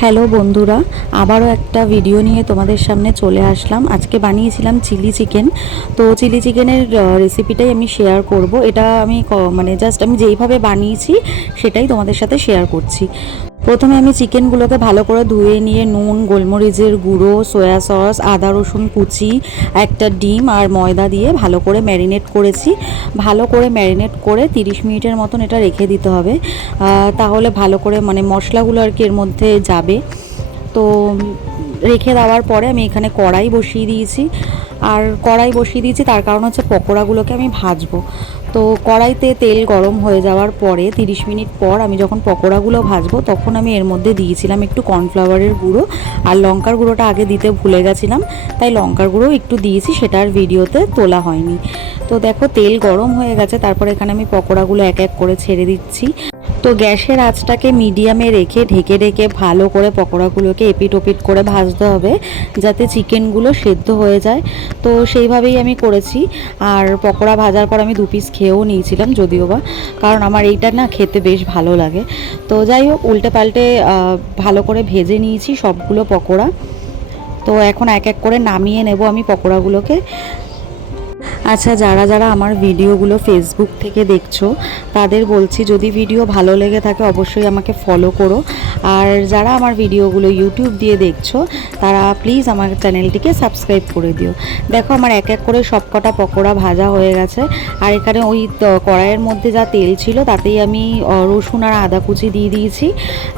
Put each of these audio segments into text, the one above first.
Hello বন্ধুরা, আবারও একটা ভিডিও নিয়ে তোমাদের সামনে চলে আসলাম। আজকে বানিয়েছিলাম চিলি চিকেন। তো চিলি চিকেনের রেসিপিটাই আমি শেয়ার করব। এটা আমি মানে জাস্ট আমি যেইভাবে বানিয়েছি সেটাই তোমাদের সাথে শেয়ার করছি। প্রথমে আমি চিকেনগুলোকে ভালো করে ধুয়ে নিয়ে নুন, গোলমরিচের গুঁড়ো, সয়া সস, আদা রসুন কুচি, একটা ডিম আর ময়দা দিয়ে ভালো করে ম্যারিনেট করেছি। ভালো করে ম্যারিনেট করে 30 মিনিটের মতন এটা রেখে দিতে হবে। তাহলে ভালো করে মানে মশলাগুলো আর কি এর মধ্যে যাবে। তো রেখে দেওয়ার পরে আমি এখানে কড়াই বসিয়ে দিয়েছি। আর কড়াই বসিয়ে দিয়েছি তার কারণ হচ্ছে পকোড়াগুলোকে আমি ভাজবো। তো কড়াইতে তেল গরম হয়ে যাওয়ার পরে 30 মিনিট পর আমি যখন পকোড়াগুলো ভাজবো তখন আমি এর মধ্যে দিয়েছিলাম একটু কর্নফ্লাওয়ারের গুঁড়ো, আর লঙ্কার গুঁড়োটা আগে দিতে ভুলে গেছিলাম, তাই লঙ্কার গুঁড়ো একটু দিয়েছি, সেটা আর ভিডিওতে তোলা হয়নি। তো দেখো তেল গরম হয়ে গেছে, তারপরে এখানে আমি পকোড়াগুলো এক এক করে ছেড়ে দিচ্ছি। তো গ্যাসের আঁচটাকে মিডিয়ামে রেখে ঢেকে ঢেকে ভালো করে পকোড়াগুলোকে এপিট ওপিট করে ভাজতে হবে যাতে চিকেনগুলো সেদ্ধ হয়ে যায়। তো সেইভাবেই আমি করেছি। আর পকোড়া ভাজার পর আমি 2 পিস খেয়েও নিয়েছিলাম, যদিও বা, কারণ আমার এইটা না খেতে বেশ ভালো লাগে। তো যাই হোক, উল্টে পাল্টে ভালো করে ভেজে নিয়েছি সবগুলো পকোড়া। তো এখন এক এক করে নামিয়ে নেব আমি পকোড়াগুলোকে। আচ্ছা, যারা যারা আমার ভিডিওগুলো ফেসবুক থেকে দেখছো তাদের বলছি, যদি ভিডিও ভালো লেগে থাকে অবশ্যই আমাকে ফলো করো। আর যারা আমার ভিডিওগুলো ইউটিউব দিয়ে দেখছো তারা প্লিজ আমার চ্যানেলটিকে সাবস্ক্রাইব করে দিও। দেখো আমার এক এক করে সব কটা পকোড়া ভাজা হয়ে গেছে। আর এখানে ওই কড়াইয়ের মধ্যে যা তেল ছিল তাতেই আমি রসুন আর আদা কুচি দিয়ে দিয়েছি,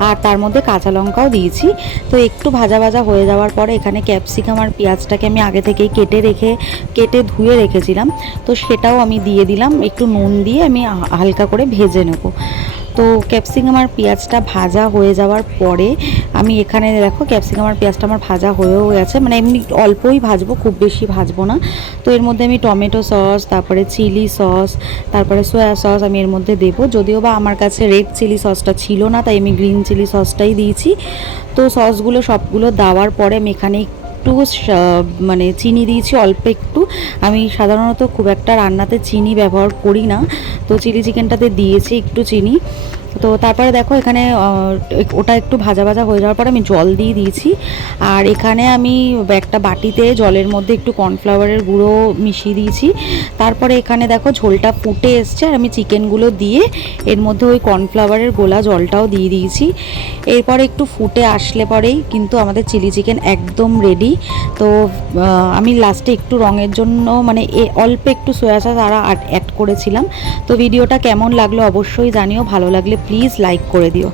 আর তার মধ্যে কাঁচা লঙ্কাও দিয়েছি। তো একটু ভাজা ভাজা হয়ে যাওয়ার পরে এখানে ক্যাপসিকাম আর পেঁয়াজটাকে আমি আগে থেকেই কেটে ধুয়ে রেখেছিলাম, তো সেটাও আমি দিয়ে দিলাম। একটু নুন দিয়ে আমি হালকা করে ভেজে নেব। তো ক্যাপসিকাম আর পেঁয়াজটা ভাজা হয়ে যাওয়ার পরে আমি এখানে দেখো ক্যাপসিকাম আর পেঁয়াজটা আমার ভাজা হয়েও গেছে, মানে এমনি অল্পই ভাজবো, খুব বেশি ভাজবো না। তো এর মধ্যে আমি টমেটো সস, তারপরে চিলি সস, তারপরে সয়া সস আমি এর মধ্যে দেবো। যদিও বা আমার কাছে রেড চিলি সসটা ছিল না, তাই আমি গ্রিন চিলি সসটাই দিয়েছি। তো সসগুলো সবগুলো দেওয়ার পরে আমি এখানে একটু মানে চিনি দিয়েছি, অল্প একটু। আমি সাধারণত খুব একটা রান্নাতে চিনি ব্যবহার করি না, তো চিলি চিকেনটাতে দিয়েছি একটু চিনি। তো তারপরে দেখো এখানে ওটা একটু ভাজা ভাজা হয়ে যাওয়ার পরে আমি জল দিয়ে দিয়েছি। আর এখানে আমি একটা বাটিতে জলের মধ্যে একটু কর্নফ্লাওয়ারের গুঁড়ো মিশিয়ে দিয়েছি। তারপরে এখানে দেখো ঝোলটা ফুটে এসছে, আর আমি চিকেনগুলো দিয়ে এর মধ্যে ওই কর্নফ্লাওয়ারের গোলা জলটাও দিয়ে দিয়েছি। এরপরে একটু ফুটে আসলে পরেই কিন্তু আমাদের চিলি চিকেন একদম রেডি। তো আমি লাস্টে একটু রঙের জন্য মানে অল্প একটু সয়া সস আর অ্যাড করেছিলাম। তো ভিডিওটা কেমন লাগলো অবশ্যই জানিও, ভালো লাগলে প্লিজ লাইক করে দিও।